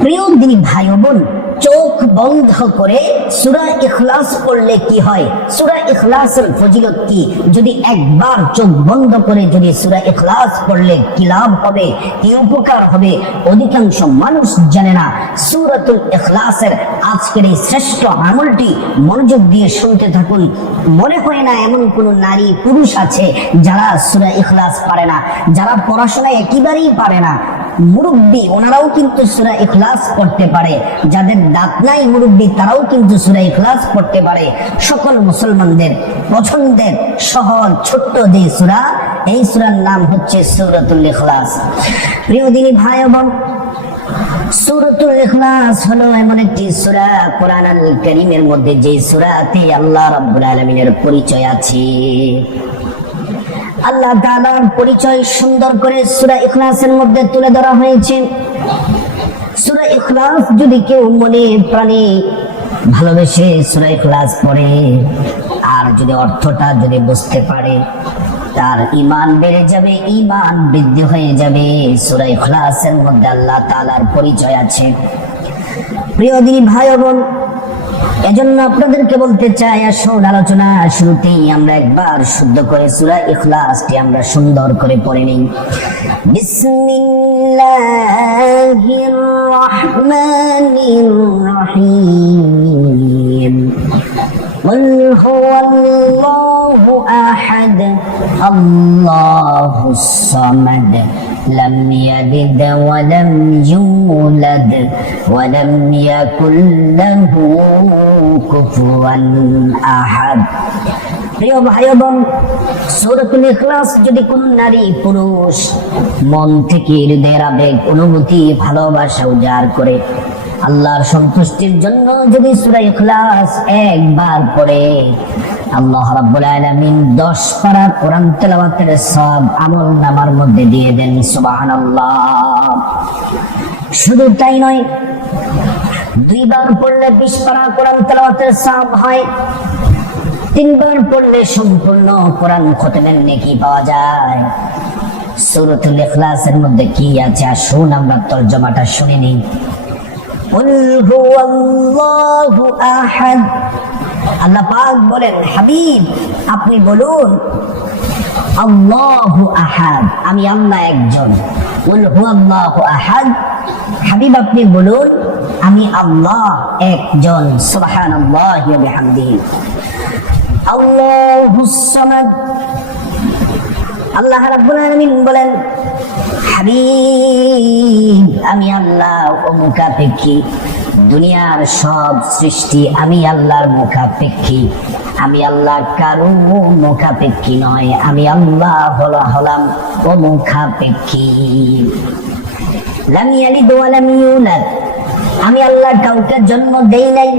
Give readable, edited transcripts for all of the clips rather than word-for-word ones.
প্রিয় দিনী ভাই ও বোন, চোখ বন্ধ করে সূরা ইখলাস পড়লে কি হয়, সূরা ইখলাসের ফজিলত কি, যদি একবার চোখ বন্ধ করে যদি সূরা ইখলাস পড়লে কি লাভ হবে, কি উপকার হবে, অধিকাংশ মানুষ জানে না। সূরাতুল ইখলাসের আজকের এই শ্রেষ্ঠ আমলটি মনোযোগ দিয়ে শুনতে থাকুন। মনে হয় না এমন কোন নারী পুরুষ আছে যারা সূরা ইখলাস পারে না, যারা পড়াশোনা একেবারেই পারে না। মুরব্বী ওনারাও কিন্তু সূরা ইখলাস পড়তে পারে, যাদের দাঁত নাই মুরব্বী তারাও কিন্তু সূরা ইখলাস পড়তে পারে। সকল মুসলমানদের পছন্দের সহজ ছোট্ট যে সূরা, এই সূরার নাম হচ্ছে সূরাতুল ইখলাস। প্রিয় দিনী ভাই বোন, সূরাতুল ইখলাস হলো এমন একটি সূরা কোরআনুল কারীমের মধ্যে যে সূরাতে আল্লাহ রাব্বুল আলামিনের পরিচয় আছে। আল্লাহ তাআলার পরিচয় সুন্দর করে সূরা ইখলাসের মধ্যে তুলে ধরা হয়েছে। সূরা ইখলাস যদি কেউ মনে প্রাণে ভালোবেসে সূরা ইখলাস পড়ে আর যদি অর্থটা যদি বুঝতে পারে, তার ঈমান বেড়ে যাবে, ঈমান বৃদ্ধি হয়ে যাবে। সূরা ইখলাসের মধ্যে আল্লাহ তাআলার পরিচয় আছে। প্রিয় দিনী ভাই ও বোন, এজন্য আপনাদেরকে বলতে চাই, আসুন আলোচনা শুরুতেই আমরা একবার শুদ্ধ করে সূরা ইখলাসটি আমরা সুন্দর করে পড়ে নিই। বিসমিল্লাহির রহমানির রহিম। قل هو الله أحد الله الصمد لم يلد ولم يولد ولم يكن له كفوا أحد। প্রিয় ভাই বোন, সূরাতুল ইখলাস যদি কোন নারী পুরুষ মন থেকে হৃদয়ের আবেগ অনুভূতি ভালোবাসা উজাড় করে আল্লাহর সন্তুষ্টির জন্য যদি সূরা ইখলাস একবার পড়ে, আল্লাহ রাব্বুল আলামিন 10 পারা কোরআন তেলাওয়াতের সওয়াব আমলনামার মধ্যে দিয়ে দেন। সুবহানাল্লাহ। শুধু তাই নয়, 2 বার পড়লে 20 পারা কোরআন তেলাওয়াতের সওয়াব হয়, 3 বার পড়লে সম্পূর্ণ কোরআন খতমের নেকি পাওয়া যায়। সূরাতুল ইখলাসের মধ্যে কি আছে আসুন আমরা তরজমাটা শুনে নিই। কুল হুয়াল্লাহু আহাদ। আল্লাহ পাক বলেন, হাবিব আপনি বলুন আল্লাহু আহাদ, আমি আল্লাহ একজন। কুল হুয়াল্লাহু আহাদ, হাবিব আপনি বলুন আমি আল্লাহ একজন। সুবহানাল্লাহি ওয়া বিহামদিহি। আল্লাহুস সামাদ। আল্লাহ রাব্বুল আলামিন বলেন, হাবিব আমি আল্লাহ মুখাপেক্ষী, দুনিয়ার সব সৃষ্টি আমি আল্লাহর মুখাপেক্ষী, আমি আল্লাহ কারো মুখাপেক্ষী নয়, আমি আল্লাহ হলাম মুখাপেক্ষী। লাম ইয়ালিদ ওয়া লাম ইউলাদ, আমি আল্লাহ কাউকে জন্ম দেই নাই,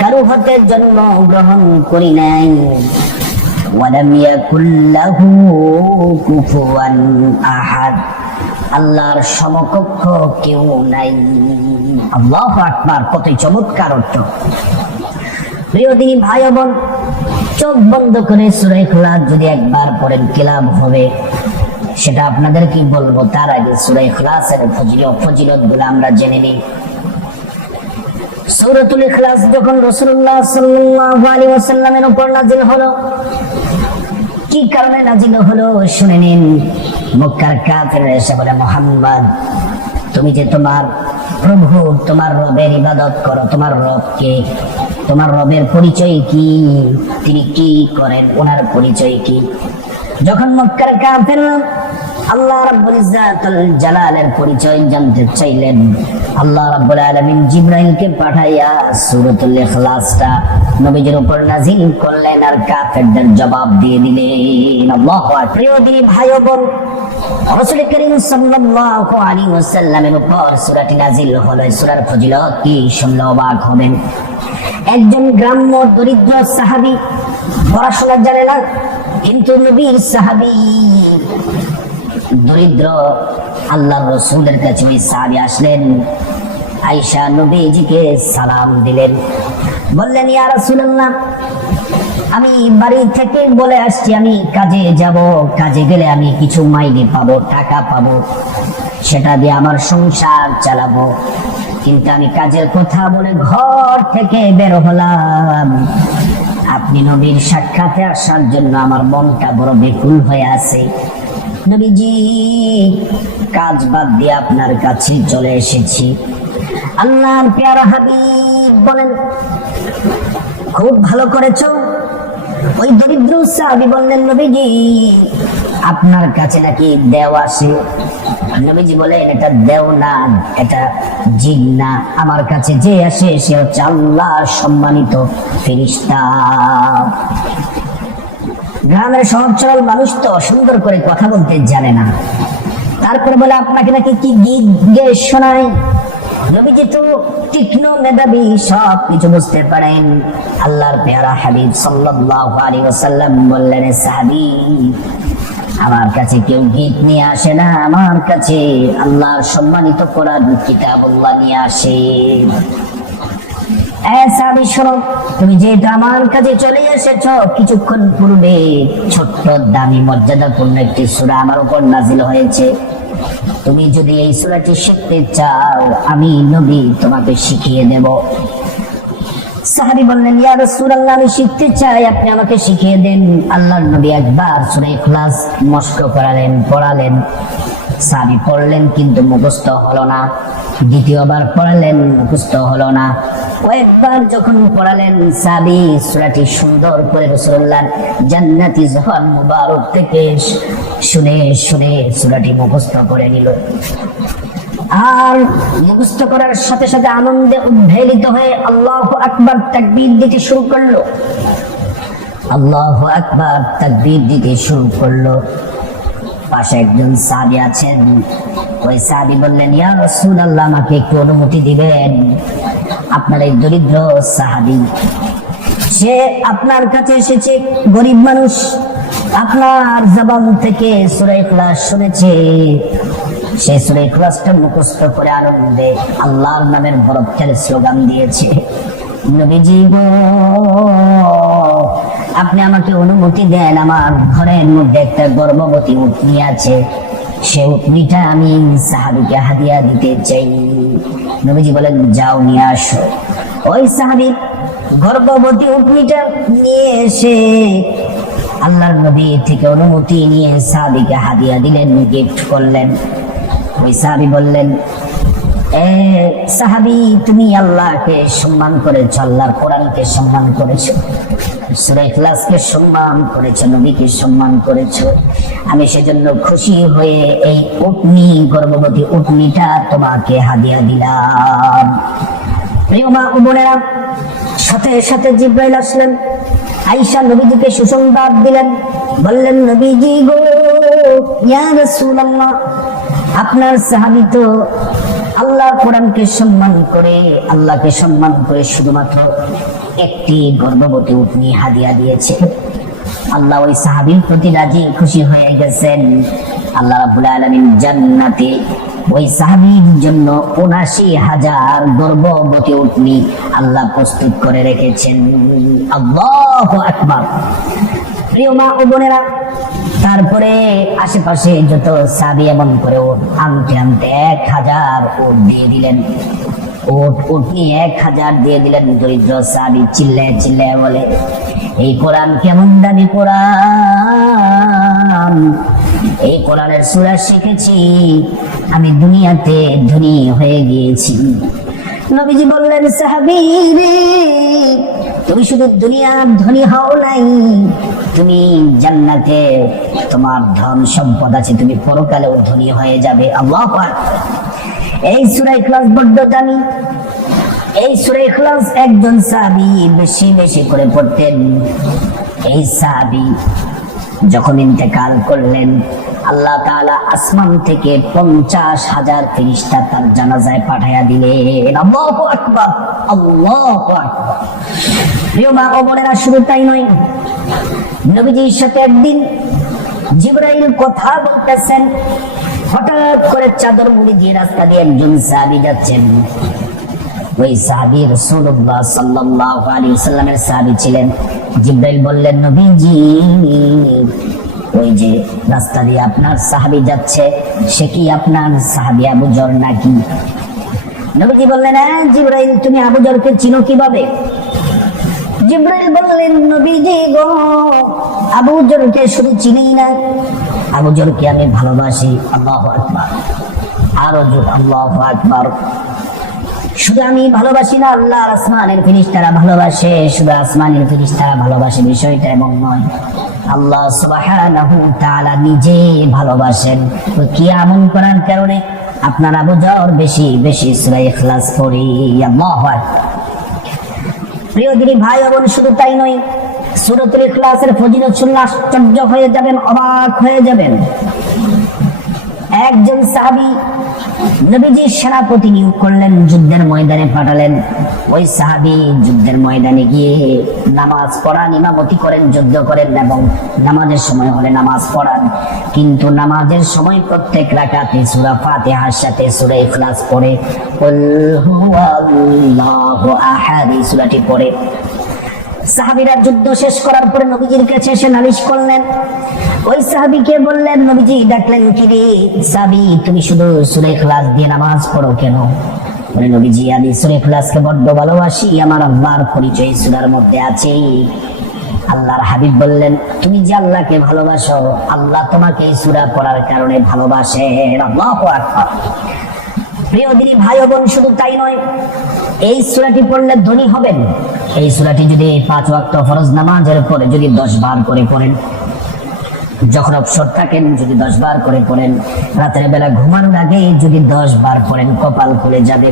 কারো হতে জন্ম গ্রহণ করি নাই। ওয়ালাম ইয়াকুল লাহু কুফুয়ান আহাদ, আল্লাহর সমকক্ষ কেউ নাই। আল্লাহু আকবার, কতই চমৎকার অর্থ। প্রিয় দিনী ভাই বোন, চোখ বন্ধ করে সূরা ইখলাস যদি একবার পড়েন কি লাভ হবে সেটা আপনাদের কি বলবো, তার আগে সূরা ইখলাসের ফজিলতগুলো আমরা জেনে নিই। সূরাতুল ইখলাস যখন রাসূলুল্লাহ সাল্লাল্লাহু আলাইহি ওয়াসাল্লামের উপর নাযিল হলো, কি কারণে নাযিল হলো শুনে নিন। মক্কার কাফেররা এসে বলে, মুহাম্মদ তুমি যে তোমার প্রভু তোমার রবের ইবাদত করো, তোমার রব কে, তোমার রবের পরিচয় কি, তিনি কি করেন, ওনার পরিচয় কি? যখন মক্কার কাফেররা আল্লাহ রাব্বুল ইজ্জাতুল জালালের পরিচয় জানতে চাইলেন, আল্লাহ রাব্বুল আলামিন জিবরাইলকে পাঠাইয়া সূরাতুল ইখলাসটা নবীজির উপর নাযিল করলেন আর কাফেরদের জবাব দিয়ে দিলেন। আল্লাহু আকবার। প্রিয় দিনী ভাই ও বোন, রাসূল করিম সাল্লাল্লাহু আলাইহি ওয়াসাল্লামের উপর সূরাটি নাযিল হলো। সূরার ফজিলত কি শুনলে অবাক হবেন। একজন গ্রাম্য দরিদ্র সাহাবী, পড়াশোনা জানে না কিন্তু নবীর সাহাবী, দরিদ্র আল্লাহর রাসূলের কাছে ওই সাহাবী আসলেন, আয়েশা নবীজিকে সালাম দিলেন, বললেন ইয়া রাসূলুল্লাহ আমি বাড়ি থেকে বলে আসছি আমি কাজে যাব, কাজে গেলে আমি কিছু মাইনে পাবো, টাকা পাবো, সেটা দিয়ে আমার সংসার চালাবো, কিন্তু আমি কাজের কথা বলে ঘর থেকে বের হলাম। আপনি নবীর সাক্ষাতে আসার জন্য আমার মনটা বড় বেকুল হয়ে আছে। নবীজি, কাজ বাদ দিয়ে আপনার কাছে চলে এসেছি। আল্লাহর প্যারা হাবিব বলেন, খুব ভালো করেছো। ওই দরিদ্র সাহাবী বললেন, নবীজি আপনার কাছে নাকি দেও আসে। নবীজি বলেন, এটা দেও না, এটা জিন না, আমার কাছে যে আসে সে হচ্ছে আল্লাহর সম্মানিত ফেরেশতা। গ্রামের সহজ সরল মানুষ তো সুন্দর করে কথা বলতে জানে না, তারপরে বলে আপনাকে নাকি কি গীত গেয়ে শোনায়। নবীজি তো তীক্ষ্ণ মেধাবী, সব কিছু বুঝতে পারেন। আল্লাহর পেয়ারা হাবিব সাল্লাল্লাহু আলাইহি ওয়াসাল্লাম বললেন, সাহাবী আমার কাছে কেউ গীত নিয়ে আসে না, আমার কাছে আল্লাহর সম্মানিত কোরআন কিতাবুল্লাহ নিয়ে আসে। সাহাবী শোনো, তুমি যেহেতু আমার কাছে চলে এসেছো, কিছুক্ষণ পূর্বে ছোট্ট দামি মর্যাদাপূর্ণ একটি সূরা আমার উপর নাযিল হয়েছে। তুমি যদি এই সূরাটি শিখতে চাও, আমি নবী তোমাকে শিখিয়ে দেব। সাহাবী বললেন, ইয়া রাসূলুল্লাহ আমি শিখতে চাই, আপনি আমাকে শিখিয়ে দেন। আল্লাহর নবী একবার সূরা ইখলাস মস্ক করালেন, পড়ালেন। সাহাবী পড়লেন কিন্তু মুখস্থ হলো না। দ্বিতীয়বার পড়ালেন, মুখস্থ হলো না। কয়েকবার যখন পড়ালেন, সাহাবী সূরাটি সুন্দর করে রাসূলুল্লাহর জান্নাতি জবান মুবারক থেকে শুনে শুনে সূরাটি মুখস্থ করে নিল। আর মুখস্থ করার সাথে সাথে আনন্দে উদ্বেলিত হয়ে আল্লাহু আকবার তাকবীর দিতে শুরু করলো। আল্লাহু আকবার তাকবীর দিতে শুরু করলো। পাশে একজন সাহাবী আছেন, ওই সাহাবী বললেন, ইয়া রাসূলুল্লাহ আমাকে একটু অনুমতি দিবেন। আপনার এই দরিদ্র সাহাবী, সে আপনার কাছে এসেছে, গরিব মানুষ, আপনার জবান থেকে সূরা ইখলাস শুনেছে। সে সূরা ইখলাসটা মুখস্থ করে আনন্দে আল্লাহর নামের বরকতের স্লোগান দিয়েছে। নবীজি গো, আপনি আমাকে অনুমতি দেন, আমার ঘরের মধ্যে একটা গর্ভবতী উটনি আছে, সে উটনিটা আমি সাহাবীকে হাদিয়া দিতে চাই। নবীজি বলেন, যাও নিয়ে আসো। ওই সাহাবী গর্ভবতী উটনিটা নিয়ে এসে আল্লাহর নবী থেকে অনুমতি নিয়ে সাহাবীকে হাদিয়া দিলেন, গিফট করলেন। ওই সাহাবী বললেন, সাহাবী তুমি আল্লাহকে সম্মান করেছো, আল্লাহর কোরআনকে সম্মান করেছো, সূরা ইখলাসকে সম্মান করেছো, নবীকে সম্মান করেছো। আমি সেজন্য খুশি হয়ে এই উটনি, গর্ভবতী উটনিটা তোমাকে হাদিয়া দিলাম। প্রিয় মা ও বোনেরা, সাথে সাথে জিবরাইল আসলেন, আয়েশা নবীজিকে সুসংবাদ দিলেন। বললেন, নবীজি গো, ইয়া রাসূলুল্লাহ আপনার সাহাবী তো আল্লাহর কোরআনকে সম্মান করে, আল্লাহকে সম্মান করে শুধুমাত্র একটি গর্ভবতী উটনি হাদিয়া দিয়েছে। আল্লাহ ওই সাহাবীর প্রতি রাজি খুশি হয়ে গেছেন। আল্লাহ রাব্বুল আলামিন জান্নাতে ওই সাহাবীর জন্য ৭৯,০০০ গর্ভবতী উটনি আল্লাহ প্রস্তুত করে রেখেছেন। আল্লাহু আকবার। প্রিয় মা ও বোনেরা, তারপরে আশেপাশে যত সাহাবী এমন করে আনতে আনতে ১,০০০ উট দিয়ে দিলেন। উটনি ১,০০০ দিয়ে দিলেন। দরিদ্র সাহাবী চিল্লায় চিল্লায় বলে, এই কোরআন কেমন দামি কোরআন, এই কোরআনের সূরা শিখেছি, আমি দুনিয়াতে ধনী হয়ে গিয়েছি। নবীজি বললেন, সাহাবী রে, তুমি শুধু দুনিয়ার ধনী হও নাই, তুমি জান্নাতে তোমার ধন সম্পদ আছে, তুমি পরকালেও ধনী হয়ে যাবে। আল্লাহু আকবার। এই সূরা ইখলাস বড্ড দামি। এই সূরা ইখলাস একজন সাহাবী বেশি বেশি করে পড়তেন। এই সাহাবী যখন ইন্তেকাল করলেন, আল্লাহ তাআলা আসমান থেকে ৫০,০০০ ফেরেশতা তার জানাজায় পাঠায়া দিলেন। আল্লাহু আকবার, আল্লাহু আকবার। প্রিয় মা ও বোনেরা, শুধু তাই নয়, নবীজির সাথে একদিন জিবরাইল কথা বলতেছেন। হঠাৎ করে চাদর মুড়ি দিয়ে রাস্তা দিয়ে একজন সাহাবী যাচ্ছেন। ওই সাহাবী রাসূলুল্লাহ সাল্লাল্লাহু আলাইহি ওয়াসাল্লামের সাহাবী ছিলেন। জিবরাইল বললেন, নবীজি ওই যে রাস্তা দিয়ে আপনার সাহাবী যাচ্ছে, সে কি আপনার সাহাবী আবু যর নাকি? নবীজি বললেন, জিবরাইল তুমি আবু জরকে চিনো কিভাবে? জিবরাইল বললেন, নবীজি গো, আবু জরকে শুধু চিনি না, আবু জরকে আমি ভালোবাসি। আল্লাহু আকবার, আরো জোর আল্লাহু আকবার। শুধু আমি ভালোবাসি না, আল্লাহর আসমানের ফেরেশতারা ভালোবাসে। শুধু আসমানের ফেরেশতারা ভালোবাসে বিষয়টা এমন নয়, আল্লাহ সুবহানাহু ওয়া তাআলা নিজে ভালোবাসেন। তো কি আমল করার কারণে? আপনার আবু জর বেশি বেশি সূরা ইখলাস পড়ি। আল্লাহু আকবার। প্রিয় দিনী ভাই বোন, শুধু তাই নয়, সূরাতুল ইখলাসের ফজিলত শুনলে আশ্চর্য হয়ে যাবেন, অবাক হয়ে যাবেন। একজন সাহাবী নবীজি সেনাপতি নিয়োগ করলেন, যুদ্ধের ময়দানে পাঠালেন। ওই সাহাবী যুদ্ধের ময়দানে গিয়ে নামাজ পড়ান, ইমামতি করেন, যুদ্ধ করেন এবং নামাজের সময় হলে নামাজ পড়ান। কিন্তু নামাজের সময় প্রত্যেক রাকাতে সূরা ফাতিহার সাথে সূরা ইখলাস পড়ে, কুল হুয়াল্লাহু আহাদ এই সূরাটি পড়ে। সাহাবীরা যুদ্ধ শেষ করার পরে নবীজির কাছে এসে নালিশ করলেন। ওই সাহাবীকে বললেন, নবীজি ডাকলেন, কি রে সাহাবী, তুমি শুধু সূরা ইখলাস দিয়ে নামাজ পড়ো কেন? বলে, নবীজি আমি সূরা ইখলাসকে বড্ড ভালোবাসি, আমার আল্লাহর পরিচয় সূরার মধ্যে আছে। আল্লাহর হাবিব বললেন, তুমি যে আল্লাহকে ভালোবাসো, আল্লাহ তোমাকে এই সূরা পড়ার কারণে ভালোবাসেন। আল্লাহু আকবার। প্রিয় দিনী ভাই বোন, শুধু তাই নয়, এই সূরাটি পড়লে ধনী হবেন। এই সূরাটি যদি 5 ওয়াক্ত ফরজ নামাজের পরে যদি 10 বার করে পড়েন, যখন অবসর থাকেন যদি 10 বার করে পড়েন, রাতের বেলা ঘুমানোর আগে যদি 10 বার পড়েন, কপাল খুলে যাবে।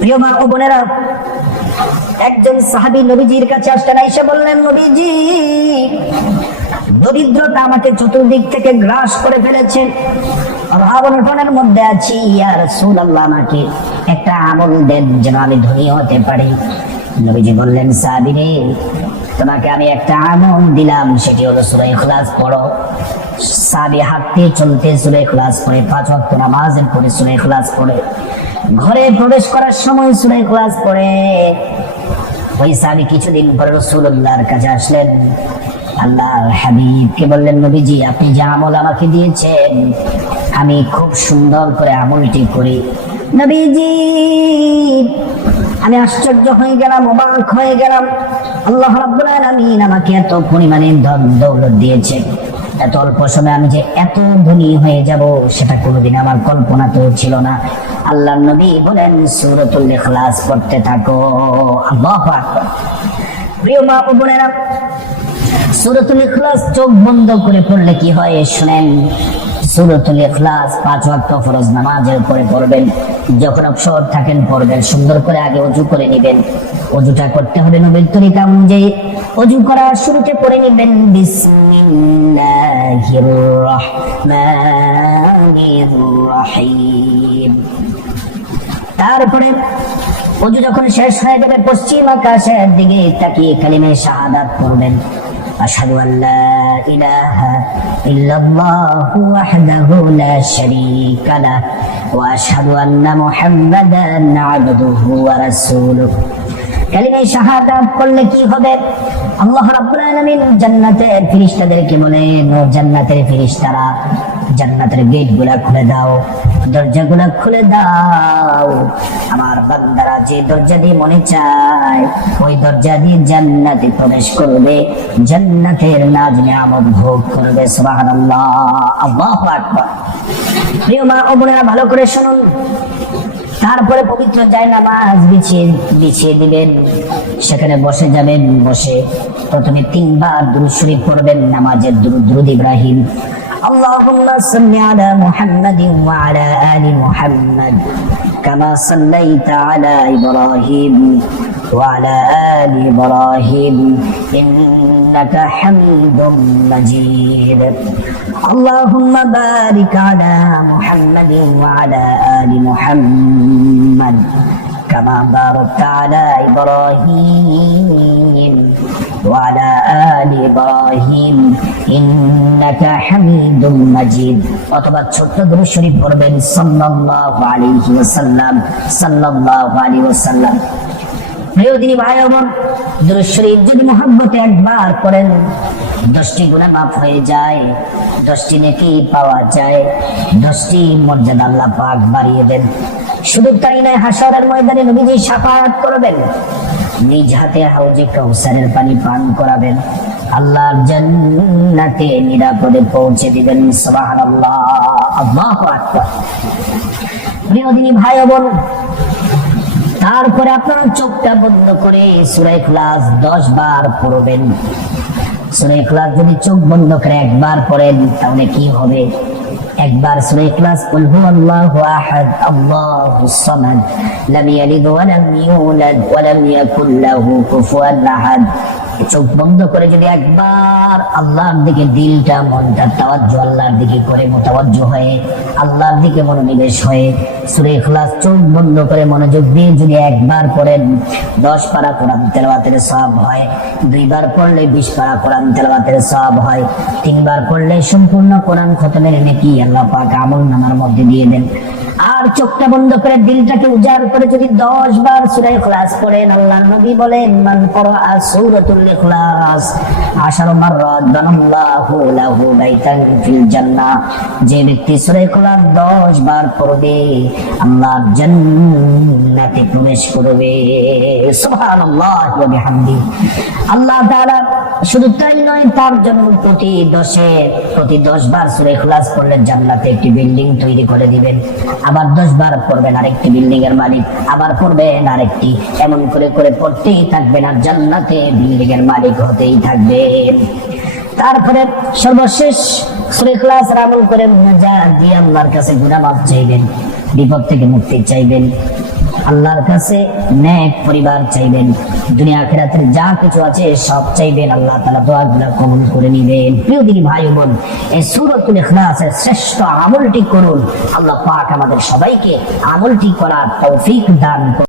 প্রিয় মা ও বোনেরা, একজন সাহাবী নবীজির কাছে আসলেন, এসে বললেন, নবীজি দরিদ্রতা আমাকে চতুর্দিক থেকে গ্রাস করে ফেলেছে, অভাব-অনটনের মধ্যে আছি, ইয়া রাসূলুল্লাহ আমাকে একটা আমল দেন যেন আমি ধনী হতে পারি। নবীজি বললেন, সাহাবী রে, তোমাকে আমি একটা আমল দিলাম, সেটি হলো সূরা ইখলাস পড়ো। সাহাবী হাঁটতে চলতে সূরা ইখলাস পড়ে, 5 ওয়াক্ত নামাজের পরে সূরা ইখলাস পড়ে, ঘরে প্রবেশ করার সময় সূরা ইখলাস পড়ে। ওই সাহাবী কিছুদিন পরে রাসূলুল্লাহর কাছে আসলেন, আল্লাহর হাবিবকে বললেন, নবীজি আপনি যে আমল আমাকে দিয়েছেন, আমি খুব সুন্দর করে আমলটি করি। নবীজি আমি আশ্চর্য হয়ে গেলাম, অবাক হয়ে গেলাম। আল্লাহ রাব্বুল আলামিন আমাকে এত পরিমাণে ধন দৌলত দিয়েছে, এত অল্প সময়ে আমি যে এত ধনী হয়ে যাব সেটা কোনোদিন আমার কল্পনাতেও ছিল না। আল্লাহর নবী বলেন, সূরাতুল ইখলাস পড়তে থাকো। আল্লাহু আকবার। প্রিয় মা ও বোনেরা, সূরাতুল ইখলাস চোখ বন্ধ করে পড়লে কি হয় শুনেন। সূরাতুল ইখলাস 5 ওয়াক্ত ফরজ নামাজের পরে পড়বেন, যখন অবসর থাকেন পড়বেন। সুন্দর করে আগে ওযু করে নেবেন। ওযুটা করতে হবে নবীর তরিকা অনুযায়ী। ওযু করার শুরুতে পড়ে নেবেন, বিসমিল্লাহির রাহমানির রাহিম। তারপরে ওযু যখন শেষ হয়ে যাবে, পশ্চিম আকাশের দিকে তাকিয়ে কালিমা শাহাদাত পড়বেন, আশহাদু আল্লা ইলাহা ইল্লাল্লাহু ওয়াহদাহু লা শারীকা লাহু ওয়া আশহাদু আন্না মুহাম্মাদান আবদুহু ওয়া রাসূলুহু। কালিমা শাহাদাত পড়লে কি হবে? আল্লাহ রাব্বুল আলামিন জান্নাতের ফেরেশতাদেরকে বলেন, ও জান্নাতের ফেরেশতারা, জান্নাতের গেটগুলা খুলে দাও, দরজাগুলা খুলে দাও। আমার বান্দারা যে দরজা দিয়ে মনে চায় ওই দরজা দিয়ে জান্নাতে প্রবেশ করবে, জান্নাতের নাজ নিয়ামত ভোগ করবে। সুবহানাল্লাহ, আল্লাহু আকবার। প্রিয় মা ও বোনেরা, ভালো করে শুনুন। তারপরে পবিত্র জায়নামাজ বিছিয়ে দিবেন, সেখানে বসে যাবেন। বসে প্রথমে 3 বার দুরূদ শরীফ পড়বেন, নামাজের দুরূদ ইব্রাহিম। اللهم صل على محمد وعلى آل محمد كما صليت على إبراهيم وعلى آل إبراهيم إنك حميد مجيد اللهم بارك على محمد وعلى آل محمد كما باركت على إبراهيم وعلى آل إبراهيم إنك حميد مجيد। অথবা ছোট্ট দুরূদ শরীফ পড়বেন, সাল্লাল্লাহু আলাইহি ওয়াসাল্লাম, সাল্লাল্লাহু আলাইহি ওয়াসাল্লাম। প্রিয় দিনী ভাই ও বোন, দুরূদ শরীফ যদি মুহাব্বতে একবার পড়েন, 10টি গুনাহ মাফ হয়ে যায়, 10টি নেকি পাওয়া যায়, 10টি মর্যাদা আল্লাহ পাক বাড়িয়ে দেন। শুধু তাই নয়, হাশরের ময়দানে নবীজি শাফাআত করবেন, নিজ হাতে হাউজে কাউসারের পানি পান করাবেন, আল্লাহর জান্নাতে নিরাপদে পৌঁছে দিবেন। সুবহানাল্লাহ, আল্লাহু আকবার। প্রিয় দিনী ভাই বোন, তারপরে আপনারা চোখটা বন্ধ করে সূরা ইখলাস 10 বার পড়বেন। সূরা ইখলাস যদি চোখ বন্ধ করে একবার পড়েন তাহলে কি হবে? একবার সূরা ইখলাস কুল হুয়াল্লাহু আহাদ আল্লাহুস সামাদ লাম ইয়ালিদ ওয়া লাম ইউলাদ ওয়া লাম ইয়াকুল লাহু কুফুয়ান আহাদ, চোখ বন্ধ করে যদি একবার আল্লাহর দিকে দিলটা মনটা তাওয়াজ্জুহ আল্লাহর দিকে করে মুতাওয়াজ্জুহ হয়ে আল্লাহর দিকে মনোনিবেশ হয়ে সূরা ইখলাস চোখ বন্ধ করে মনোযোগ দিয়ে যদি একবার পড়েন 10 পারা কোরআন তেলাওয়াতের সওয়াব হয়, 2 বার পড়লে 20 পারা কোরআন তেলাওয়াতের সওয়াব হয়, 3 বার পড়লে সম্পূর্ণ কোরআন খতমের নেকি আল্লাহ পাক আমলনামার মধ্যে দিয়ে দেন। আর চোখটা বন্ধ করে দিলটাকে উজাড় করে যদি 10 বার সূরা ইখলাস পড়েন, আল্লাহর নবী বলেন মান ক্বারা সূরাতুল ইখলাস 10 মাররাত বানাল্লাহু লাহু বাইতান ফিল জান্নাহ, যে ব্যক্তি সূরা ইখলাস 10 বার পড়বে আল্লাহর জান্নাতে প্রবেশ করবে। সুবহানাল্লাহ ওয়া বিহামদিহি। আল্লাহ তাআলা শুধু তাই নয়, তার জন্য প্রতি 10 বার সূরা ইখলাস পড়লে জান্নাতে একটি বিল্ডিং তৈরি করে দিবেন। আবার 10 বার পড়বেন আরেকটি বিল্ডিং এর মালিক, আবার পড়বেন আরেকটি, এমন করে করে পড়তেই থাকবেন আর জান্নাতে বিল্ডিং এর মালিক হতেই থাকবেন। তারপরে সর্বশেষ সূরা ইখলাস আমল করে মুনাজাত দিয়ে আল্লাহর কাছে গুনাহ মাফ চাইবেন, বিপদ থেকে মুক্তি চাইবেন, আল্লাহর কাছে নেক পরিবার চাইবেন, দুনিয়া আখিরাতের যা কিছু আছে সব চাইবেন, আল্লাহ তাআলা দোয়াগুলো কবুল করে নেবেন। প্রিয় দিনী ভাই বোন, এই সূরাতুল ইখলাসের শ্রেষ্ঠ আমলটি করুন। আল্লাহ পাক আমাদের সবাইকে আমলটি করার তৌফিক দান করুন।